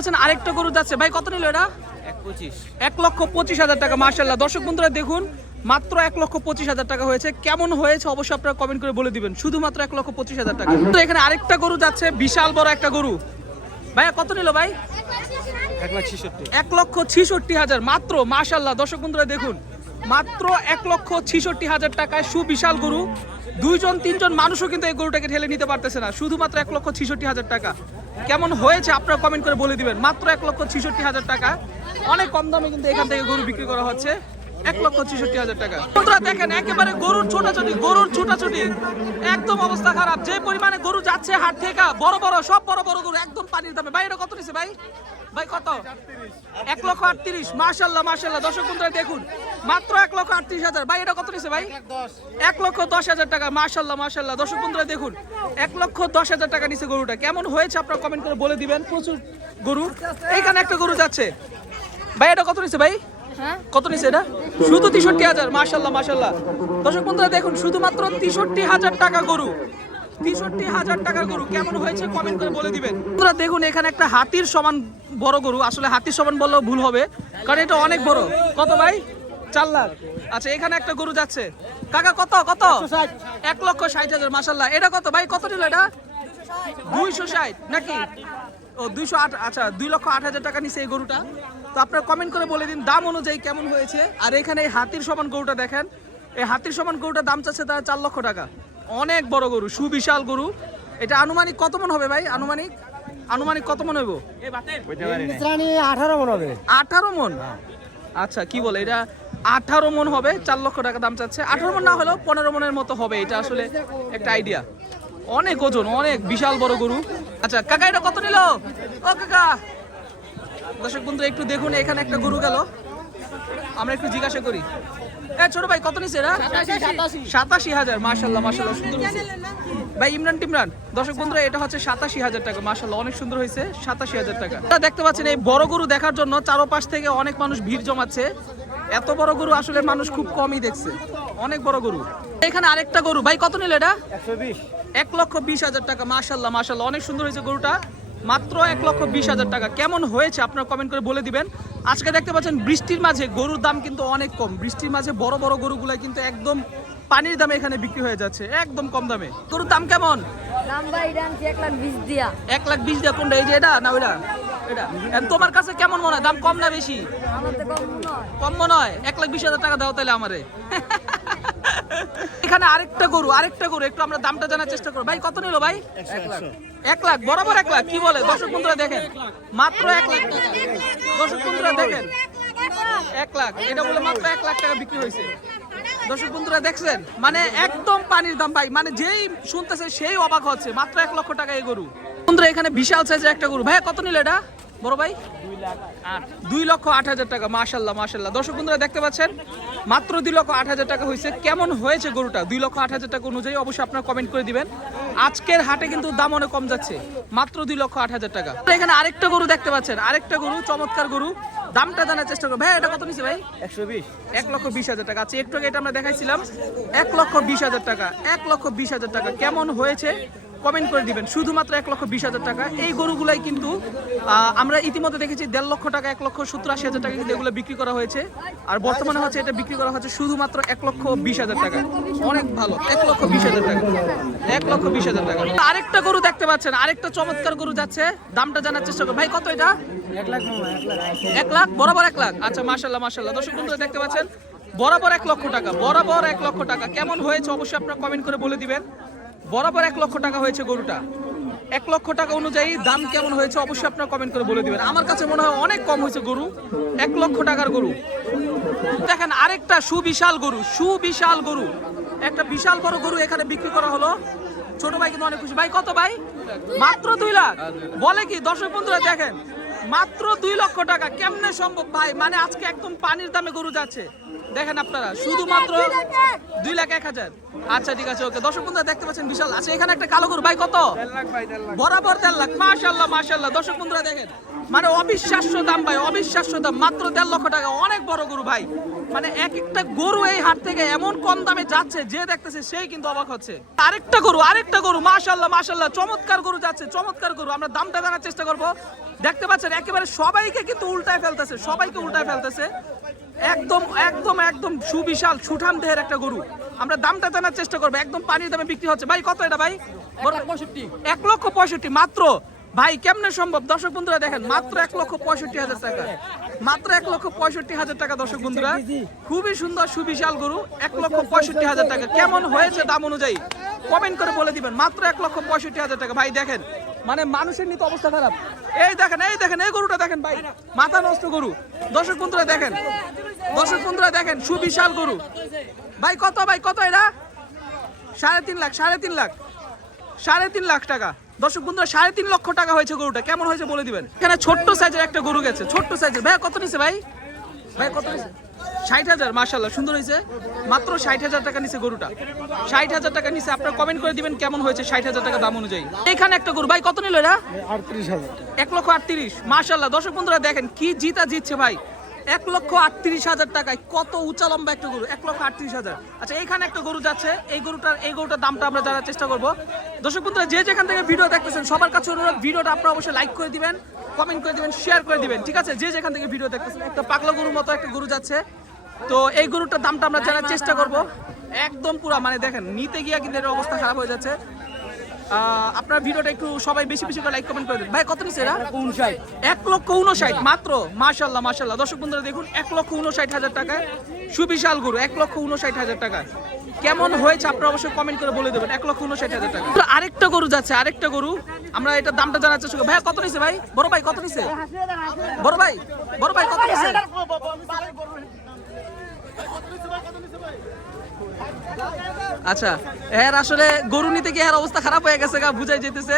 পাচ্ছেন আরেকটা গরু যাচ্ছে ভাই, কত নিল এটা? 1,25,000 টাকা। মাশাআল্লাহ দর্শক বন্ধুরা দেখুন, মাত্র 1,25,000 টাকা হয়েছে। কেমন হয়েছে অবশ্যই আপনারা কমেন্ট করে বলে দিবেন। শুধুমাত্র 1,25,000 টাকা। তো এখানে আরেকটা গরু যাচ্ছে, বিশাল বড় একটা গরু। ভাইয়া কত নিল ভাই? 1,66,000 মাত্র। মাশাআল্লাহ দর্শক বন্ধুরা দেখুন, মাত্র 1,66,000 টাকায় সুবিশাল গরু। 2-3জন মানুষও কিন্তু এই গরুটাকে ঠেলে নিতে পারতেছে না, শুধুমাত্র 1,66,000 টাকা। কেমন হয়েছে আপনারা কমেন্ট করে বলে দিবেন। মাত্র 1,66,000 টাকা, অনেক কম দামে কিন্তু এখান থেকে গরু বিক্রি করা হচ্ছে। 1,66,000 টাকা। বন্ধুরা দেখেন একেবারে গরুর ছোটাছুটি একদম অবস্থা খারাপ। যে পরিমাণে গরু যাচ্ছে হাট থেকে, বড় বড় সব বড় বড় গরু একদম পানির দামে। ভাই এটা কত নিছে ভাই? ভাই কত? 1,38,000। মাশাআল্লাহ মাশাআল্লাহ দর্শক বন্ধুরা দেখুন, মাত্র 1,38,000। ভাই এটা কত নিছে ভাই? 1,10,000 টাকা। মাশাআল্লাহ মাশাআল্লাহ দর্শক বন্ধুরা দেখুন, 1,10,000 টাকা নিছে গরুটা। কেমন হয়েছে আপনারা কমেন্ট করে বলে দিবেন। প্রচুর গরু। এইখানে একটা গরু যাচ্ছে ভাই, এটা কত নিছে ভাই? কত নিছে এটা? শুধু 63,000। মাশাআল্লাহ মাশাআল্লাহ দর্শক বন্ধুরা দেখুন, শুধুমাত্র 63,000 টাকা গরু। 63,000 টাকার গরু। কেমন হয়েছে কমেন্ট করে বলে দিবেন। বন্ধুরা দেখুন এখানে একটা হাতির সমান বড় গরু, আসলে হাতির সমান বললেও ভুল হবে কারণ এটা অনেক বড়। কত ভাই? 4 লাখ। আচ্ছা এখানে একটা গরু যাচ্ছে কাকা, কত কত? 1,60,000। মাশাআল্লাহ এটা কত ভাই? কত নিল এটা? 260 নাকি? ও 208। আচ্ছা 2,08,000 টাকা নিছে এই গরুটা। তো আপনারা কমেন্ট করে বলে দিন দাম অনুযায়ী কেমন হয়েছে। আর এখানে এই হাতির সমান গরুটা দেখেন, এই হাতির সমান গরুটার দাম চাচ্ছে তারা 4 লক্ষ টাকা। অনেক বড় গরু, সুবিশাল গরু। এটা আনুমানিক কত মন হবে ভাই? আনুমানিক কত মন হইব? 18 মন হবে। 18 মন? আচ্ছা কি বলে, এটা 18 মন হবে। 4 লক্ষ টাকা দাম চাচ্ছে। 18 মন না হলেও 15 মনের মতো হবে। এটা আসলে একটা আইডিয়া। অনেক ওজন, অনেক বিশাল বড় গরু। আচ্ছা কাকা এটা কত নিল? ও কাকা দর্শক বন্ধু একটু দেখুন, এখানে একটা গরু গেল, আমরা একটু জিজ্ঞাসা করি। ছোট ভাই কত নিছে এরা? 87,000। মাশাআল্লাহ মাশাআল্লাহ সুন্দর হয়েছে ভাই। ইমরান টিমরান দর্শক বন্ধুরা এটা হচ্ছে 87,000 টাকা। মাশাআল্লাহ অনেক সুন্দর হয়েছে। 87,000 টাকা। আপনারা দেখতে পাচ্ছেন এই বড় গরু দেখার জন্য চারপাশ থেকে অনেক মানুষ ভিড় জমাচ্ছে। এত বড় গরু আসলে মানুষ খুব কমই দেখছে, অনেক বড় গরু। এখানে আরেকটা গরু ভাই, কত নিল এটা? 1,20,000 টাকা। মাশাআল্লাহ মাশাআল্লাহ অনেক সুন্দর হয়েছে গরুটা। মাত্র 1,20,000 টাকা। কেমন হয়েছে আপনারা কমেন্ট করে বলে দিবেন। আজকে দেখতে পাচ্ছেন বৃষ্টির মাঝে গরুর দাম কিন্তু অনেক কম। বৃষ্টির মাঝে বড় বড় গরুগুলাই কিন্তু একদম পানির দামে এখানে বিক্রি হয়ে যাচ্ছে, একদম কম দামে। গরুর দাম কেমন? দাম ভাই ডানছি 1,20,000 দিয়া। 1,20,000 দিয়া? কোনটা, এই যে এটা না ওইটা? এটা। তোমার কাছে কেমন মনে হয়, দাম কম না বেশি? আমার তো কম মনে হয়। কম মনে হয়? 1,20,000 টাকা দাও তাহলে আমারে। এখানে আরেকটা গরু একটু আমরা দামটা জানার চেষ্টা করব। ভাই কত নিল ভাই? 1 লাখ। বরাবর 1 লাখ? কি বলে দর্শক বন্ধুরা দেখেন, মাত্র 1 লাখ টাকা। দর্শক বন্ধুরা দেখেন 1 লাখ, এটা বলে মাত্র 1 লাখ টাকা বিক্রি হয়েছে। দর্শক বন্ধুরা দেখছেন, মানে একদম পানির দাম ভাই, মানে যেই শুনতেছে সেই অবাক হচ্ছে। মাত্র 1 লক্ষ টাকা এই গরু। বন্ধুরা এখানে বিশাল সাইজের একটা গরু। ভাই কত নিল এটা বড় ভাই? 2,08,000 টাকা। মাশাআল্লাহ মাশাআল্লাহ দর্শক বন্ধুরা দেখতে পাচ্ছেন, মাত্র 2,08,000 টাকা হয়েছে। কেমন হয়েছে গরুটা 2,08,000 টাকা অনুযায়ী অবশ্যই আপনারা কমেন্ট করে দিবেন। আজকের হাটে কিন্তু দাম অনেক কম যাচ্ছে, মাত্র 2,08,000 টাকা। এখানে আরেকটা গরু দেখতে পাচ্ছেন, আরেকটা গরু, চমৎকার গরু। দামটা জানার চেষ্টা করবো। ভাই এটা কত নিছে ভাই? 1,20,000 টাকা। আচ্ছা একটু আগে এটা আমরা দেখাইছিলাম 1,20,000 টাকা। 1,20,000 টাকা। কেমন হয়েছে কমেন্ট করে দিবেন। শুধুমাত্র 1,20,000 টাকা। এই গরুগুলাই কিন্তু আমরা ইতিমধ্যে দেখেছি 1.5 লক্ষ টাকা, 1,70,000 টাকা কিন্তু এগুলো বিক্রি করা হয়েছে। আর বর্তমানে হচ্ছে এটা বিক্রি করা হচ্ছে শুধুমাত্র 1,20,000 টাকা। অনেক ভালো, 1,20,000 টাকা। 1,20,000 টাকা। আরেকটা গরু দেখতে পাচ্ছেন, আরেকটা চমৎকার গরু যাচ্ছে। দামটা জানার চেষ্টা করুন। ভাই কত এটা? 1 লাখ। বরাবর 1 লাখ। আচ্ছা মাশাআল্লাহ মাশাআল্লাহ দর্শক বন্ধুরা দেখতে পাচ্ছেন, বরাবর 1 লক্ষ টাকা। বরাবর 1 লক্ষ টাকা। কেমন হয়েছে অবশ্যই আপনারা কমেন্ট করে বলে দিবেন। বরাবর 1 লক্ষ টাকা হয়েছে গরুটা। 1 লক্ষ টাকা অনুযায়ী দাম কেমন হয়েছে অবশ্যই আপনারা কমেন্ট করে বলে দিবেন। আমার কাছে মনে হয় অনেক কম হয়েছে গরু, 1 লক্ষ টাকার গরু। দেখেন আরেকটা সুবিশাল গরু, একটা বিশাল বড় গরু এখানে বিক্রি করা হলো। ছোট ভাই কিন্তু অনেক খুশি। ভাই কত ভাই? মাত্র 2 লাখ। বলে কি দর্শক বন্ধুরা দেখেন, মাত্র 2 লক্ষ টাকা। কেমনে সম্ভব ভাই? মানে আজকে একদম পানির দামে গরু যাচ্ছে। দেখেন আপনারা, শুধুমাত্র 2,01,000। আচ্ছা ঠিক আছে, ওকে। দর্শক বন্ধুরা দেখতে পাচ্ছেন বিশাল। আচ্ছা এখানে একটা কালো গরু। ভাই কত? বরাবর 1.5 লাখ। মাশাআল্লাহ মাশাআল্লাহ দর্শক বন্ধুরা দেখেন, মানে অবিশ্বাস্য দাম ভাই, অবিশ্বাস্য দাম। মাত্র 1.5 লক্ষ টাকা। অনেক বড় গরু ভাই। মানে এক একটা গরু এই হাট থেকে এমন কম দামে যাচ্ছে, যে দেখতেছে সেই কিন্তু অবাক হচ্ছে। আরেকটা গরু মাশাআল্লাহ মাশাআল্লাহ চমৎকার গরু যাচ্ছে, চমৎকার গরু। আমরা দামটা জানার চেষ্টা করব। দেখতে পাচ্ছেন একেবারে সবাইকে কিন্তু উল্টায় ফেলতেছে, সবাইকে উল্টায় ফেলতেছে। একদম একদম একদম সুবিশাল সুঠাম দেহের একটা গরু। আমরা দামটা জানার চেষ্টা করবো, একদম পানির দামে বিক্রি হচ্ছে। ভাই কত এটা ভাই? 1,65,000 মাত্র। ভাই কেমনে সম্ভব? দর্শক বন্ধুরা দেখেন, মাত্র 1,65,000 টাকা, মাত্র 1,65,000 টাকা। দর্শক বন্ধুরা খুবই সুন্দর সুবিশাল গরু, 1,65,000 টাকা। কেমন হয়েছে দাম অনুযায়ী কমেন্ট করে বলে দিবেন। মাত্র 1,65,000 টাকা। ভাই দেখেন, মানে মানুষের নিতে অবস্থা খারাপ। এই দেখেন, এই দেখেন, এই গরুটা দেখেন ভাই, মাথা নষ্ট গরু। দর্শক বন্ধুরা দেখেন, দর্শক বন্ধুরা দেখেন, সুবিশাল গরু। ভাই কত? ভাই কত এটা? 3.5 লাখ, 3.5 লাখ, 3.5 লাখ টাকা। দর্শক বন্ধুরা 3.5 লক্ষ টাকা হয়েছে গরুটা। কেমন হয়েছে বলে দিবেন। এখানে ছোট্ট সাইজের একটা গরু গেছে, ছোট্ট সাইজের। ভাই কত নিছে ভাই? ভাই কত নিছে? 60,000। মাশাআল্লাহ, সুন্দর হয়েছে। মাত্র 60,000 টাকা নিছে গরুটা, 60,000 টাকা নিছে। আপনারা কমেন্ট করে দিবেন কেমন হয়েছে 60,000 টাকা দাম অনুযায়ী। এখানে একটা গরু, ভাই কত নিল এটা? 38,000। 1,38,000। মাশাআল্লাহ, দর্শক বন্ধুরা দেখেন কি জিতা জিতছে ভাই। 1,38,000 টাকায় কত উঁচা লম্বা একটা গরু, 1,38,000। আচ্ছা, এইখানে একটা গরু যাচ্ছে, এই গরুটার দামটা আমরা জানার চেষ্টা করব। দর্শক বন্ধুরা যে যেখান থেকে ভিডিও দেখতেছেন সবার কাছে অনুরোধ, ভিডিওটা আপনারা অবশ্যই লাইক করে দিবেন, কমেন্ট করে দিবেন, শেয়ার করে দিবেন, ঠিক আছে? যে যেখান থেকে ভিডিও দেখতেছেন, একটা পাগলা গরুর মতো একটা গরু যাচ্ছে, তো এই গরুটার দামটা আমরা জানার চেষ্টা করব। একদম পুরা মানে দেখেন, নিতে গিয়া কিন্তু এর অবস্থা খারাপ হয়ে যাচ্ছে। আপনার ভিডিওটা একটু সবাই বেশি বেশি করে লাইক কমেন্ট করে দিন। ভাই কত নিছে এরা? 1,59,000 মাত্র। মাশাআল্লাহ, মাশাআল্লাহ। দর্শক বন্ধুরা দেখুন, 1,59,000 টাকায় সুবিশাল গরু, 1,59,000 টাকা। কেমন হয়েছে আপনারা অবশ্যই কমেন্ট করে বলে দেবেন। 1,59,000 টাকা। আরেকটা গরু যাচ্ছে, আরেকটা গরু, আমরা এটা দামটা জানার চেষ্টা করব। ভাই কত নিছে ভাই? বড় ভাই কত নিছে? বড় ভাই, বড় ভাই কত নিছে? আচ্ছা, এর আসলে গরু নিতে গিয়ে এর অবস্থা খারাপ হয়ে গেছে গা, বুঝাই যেতেছে,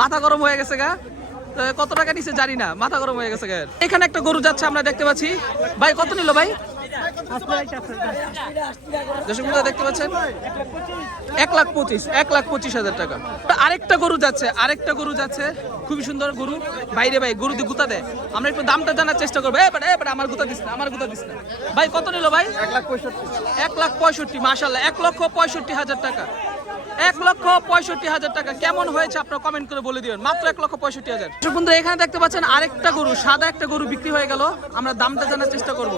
মাথা গরম হয়ে গেছে গা। তো কত টাকা নিছে জানি না, মাথা গরম হয়ে গেছে গা। এখানে একটা গরু যাচ্ছে আমরা দেখতে পাচ্ছি। ভাই কত নিল ভাই? দর্শক বন্ধুরা দেখতে পাচ্ছেন 1,25,000 টাকা। আরেকটা গরু যাচ্ছে, আরেকটা গরু যাচ্ছে, খুবই সুন্দর গরু। বাইরে ভাই গরু দিয়ে গুতা দেয়, আমরা একটু দামটা জানার চেষ্টা করবো। আমার গুতা দিস না, আমার গুতা দিস না। ভাই কত নিল ভাই? 1,65,000। মাশাআল্লাহ, 1,65,000 টাকা, 1,65,000 টাকা। কেমন হয়েছে আপনারা কমেন্ট করে বলে দিবেন। মাত্র 1,65,000। বন্ধুরা এখানে দেখতে পাচ্ছেন আরেকটা গরু, সাদা একটা গরু বিক্রি হয়ে গেল। আমরা দামটা জানার চেষ্টা করব,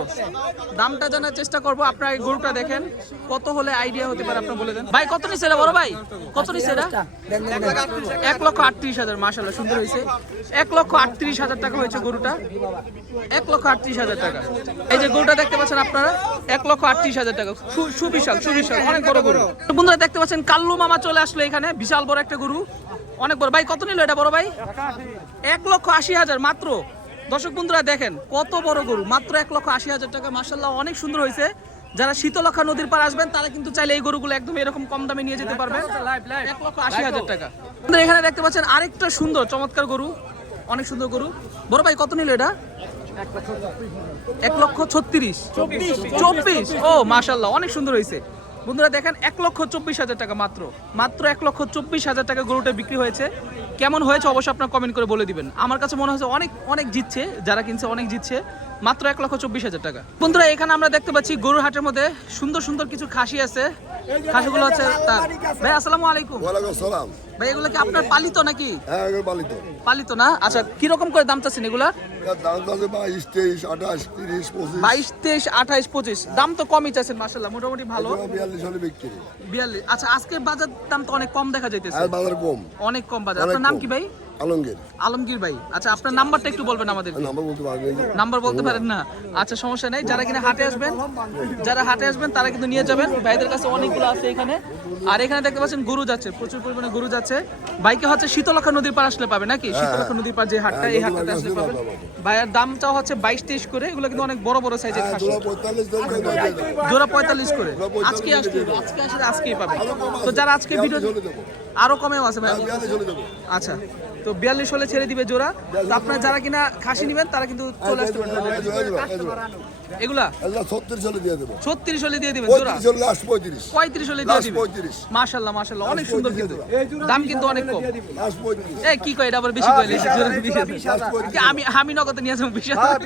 দামটা জানার চেষ্টা করব। আপনারা এই গরুটা দেখেন, কত হলে আইডিয়া হতে পারে আপনারা বলে দেন। ভাই কত নিছে এটা? বড় ভাই কত নিছে এটা? 1,38,000। মাশাআল্লাহ, সুন্দর হয়েছে। 1,38,000 টাকা হয়েছে গরুটা, 1,38,000 টাকা। এই যে গরুটা দেখতে পাচ্ছেন আপনারা, 1,38,000 টাকা। সুবিশাল সুবিশাল, অনেক বড় গরু। বন্ধুরা দেখতে পাচ্ছেন কাল্লু মামা চলে আসলো এখানে, বিশাল বড় একটা গরু, অনেক বড়। ভাই কত নিল এটা বড় ভাই? 1,80,000 মাত্র। দর্শক বন্ধুরা দেখেন কত বড় গরু, মাত্র 1,80,000 টাকা। মাশাআল্লাহ, অনেক সুন্দর হয়েছে। যারা শীতলক্ষা নদীর পার আসবেন তারা কিন্তু চাইলে এই গরুগুলো একদম এরকম কম দামে নিয়ে যেতে পারবেন। 1,80,000 টাকা। এখানে দেখতে পাচ্ছেন আরেকটা সুন্দর চমৎকার গরু, অনেক সুন্দর গরু। বড় ভাই কত নিল এটা? 1,36,000। ও মাশাআল্লাহ, অনেক সুন্দর হয়েছে। বন্ধুরা দেখেন 1,24,000 টাকা মাত্র, মাত্র 1,24,000 টাকা গরুটা বিক্রি হয়েছে। কেমন হয়েছে অবশ্যই আপনারা কমেন্ট করে বলে দিবেন। আমার কাছে মনে হচ্ছে অনেক অনেক জিতছে, যারা কিনছে অনেক জিতছে। মাত্র 1,24,000 টাকা। বন্ধুরা এখানে আমরা দেখতে পাচ্ছি গরুর হাটের মধ্যে সুন্দর সুন্দর কিছু খাসি আছে। খাসিগুলো হচ্ছে তার। ভাই আসসালামু আলাইকুম। ওয়ালাইকুম আসসালাম। ভাই এগুলো কি আপনার পালিত নাকি? হ্যাঁ, এগুলো পালিত। পালিত না? আচ্ছা, কি রকম করে দাম চাচ্ছেন এগুলার? এর দাম আছে 22, 23, 28, 30, 25। 22, 23, 28, 25। দাম তো কমই চাচ্ছেন মাশাআল্লাহ, মোটামুটি ভালো। 42 হলে বিক্রি। 42। আচ্ছা, আজকে বাজার দাম তো অনেক কম দেখা যাইতেছে। আর বাজার কম। অনেক কম বাজার। অনেক আপনার নাম কম। কি ভাই? আলমগীর। আলমগীর ভাই। আচ্ছা, আপনার নাম্বারটা একটু বলবেন আমাদের। নাম্বার বলতে পারবেন? নাম্বার বলতে পারেন না? আচ্ছা, সমস্যা নাই। যারা কিনা হাটে আসবেন, যারা হাটে আসবেন তারা কিন্তু নিয়ে যাবেন। ভাইদের কাছে অনেকগুলো আছে এখানে। আর এখানে দেখতে পাচ্ছেন গরু যাচ্ছে, প্রচুর পরিমাণে গরু যাচ্ছে। বাইকে হচ্ছে শীতলক্ষা নদীর পার আসলে পাবে নাকি? শীতলক্ষা নদীর পার যে হাটটা, এই হাটটাতে আসলে পাবেন। ভাইয়ের দামটাও হচ্ছে 22-23 করে। এগুলো কিন্তু অনেক বড় বড় সাইজের খাসি। 45 ধরে জোড়া 45 করে। আজকে আসলে আজকেই পাবে। তো যারা আজকে ভিডিও আরো কমেও আছে ভাই। 42 হলে দেবো। আচ্ছা, তো 42 হলে ছেড়ে দিবে জোড়া। তো আপনারা যারা কিনা খাসি নেবেন তারা কিন্তু চলে আসতে পারেন। এগুলা 36 হলে দিয়ে দেবো। 36 হলে দিয়ে দিবেন জোড়া। 35 হলে লাস্ট 35। 35 হলে দিয়ে লাস্ট দিবেন। 35। মাশাআল্লাহ, মাশাআল্লাহ, অনেক সুন্দর কিন্তু। দাম কিন্তু অনেক কম। লাস্ট 35। এই কি কয়, এটা আবার বেশি কইলে জোড়া 20,000। আমি নগদে নিয়ে যাবো 20,000।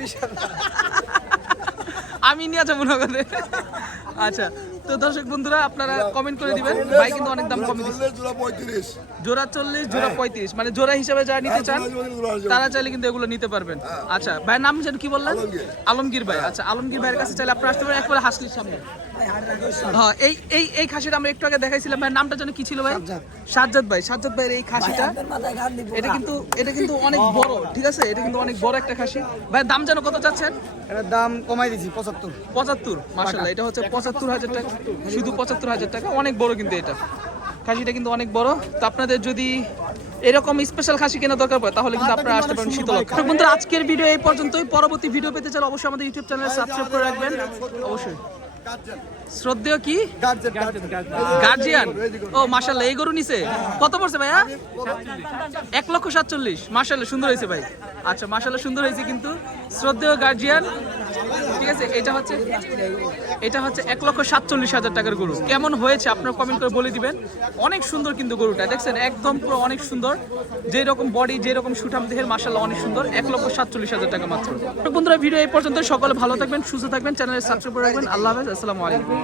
আমি নিয়ে যাবো নগদে। আচ্ছা, তো দর্শক বন্ধুরা আপনারা কমেন্ট করে দিবেন, ভাই কিন্তু অনেক দাম কমে দিচ্ছে। জোড়া 35। জোড়া 40, জোড়া 35, মানে জোড়া হিসাবে যারা নিতে চান তারা চাইলে কিন্তু এগুলো নিতে পারবেন। আচ্ছা ভাইয়ের নাম যেন কি বললেন? আলমগীর ভাই। আচ্ছা আলমগীর ভাইয়ের কাছে চাইলে আপনারা আসতে পারেন একবারে হাসলির সামনে। হ্যাঁ এই খাসিটা আমরা একটু আগে দেখাইছিলাম, ভাইয়ের নামটা যেন কি ছিল ভাই? সাজ্জাদ ভাই। সাজ্জাদ ভাইয়ের এই খাসিটা এটা কিন্তু অনেক বড়, ঠিক আছে, এটা কিন্তু অনেক বড় একটা খাসি। ভাই দাম যেন কত চাচ্ছেন? এটার দাম কমাই দিছি 75। 75, মাশাআল্লাহ, এটা হচ্ছে 75,000 টাকা, শুধু 75,000 টাকা। অনেক বড় কিন্তু এটা খাসিটা কিন্তু অনেক বড়। তো আপনাদের যদি এরকম স্পেশাল খাসি কেনা দরকার পড়ে তাহলে কিন্তু আপনারা আসতে পারেন শীতলক্ষা। তো বন্ধুরা আজকের ভিডিও এই পর্যন্তই। পরবর্তী ভিডিও পেতে চাইলে অবশ্যই আমাদের ইউটিউব চ্যানেল সাবস্ক্রাইব করে রাখবেন অবশ্যই। শ্রদ্ধেয় কি গার্জিয়ান? ও মাশাআল্লাহ, এই গরু নিছে কত পড়ছে ভাইয়া? 1,47,000। মাশাআল্লাহ সুন্দর হয়েছে ভাই। আচ্ছা মাশাআল্লাহ সুন্দর হয়েছে কিন্তু শ্রদ্ধেয় গার্জিয়ান, ঠিক আছে। এটা হচ্ছে 1,47,000 টাকার গরু। কেমন হয়েছে আপনারা কমেন্ট করে বলে দিবেন। অনেক সুন্দর কিন্তু গরুটা, দেখছেন একদম পুরো অনেক সুন্দর, যে রকম বডি যে রকম সুঠাম দেহের, মাশাআল্লাহ অনেক সুন্দর। 1,47,000 টাকা মাত্র। বন্ধুরা ভিডিও এই পর্যন্ত, সকলে ভালো থাকবেন, সুস্থ থাকবেন, চ্যানেলে সাবস্ক্রাইব করে রাখবেন। আল্লাহ হাফেজ, আসসালামু আলাইকুম।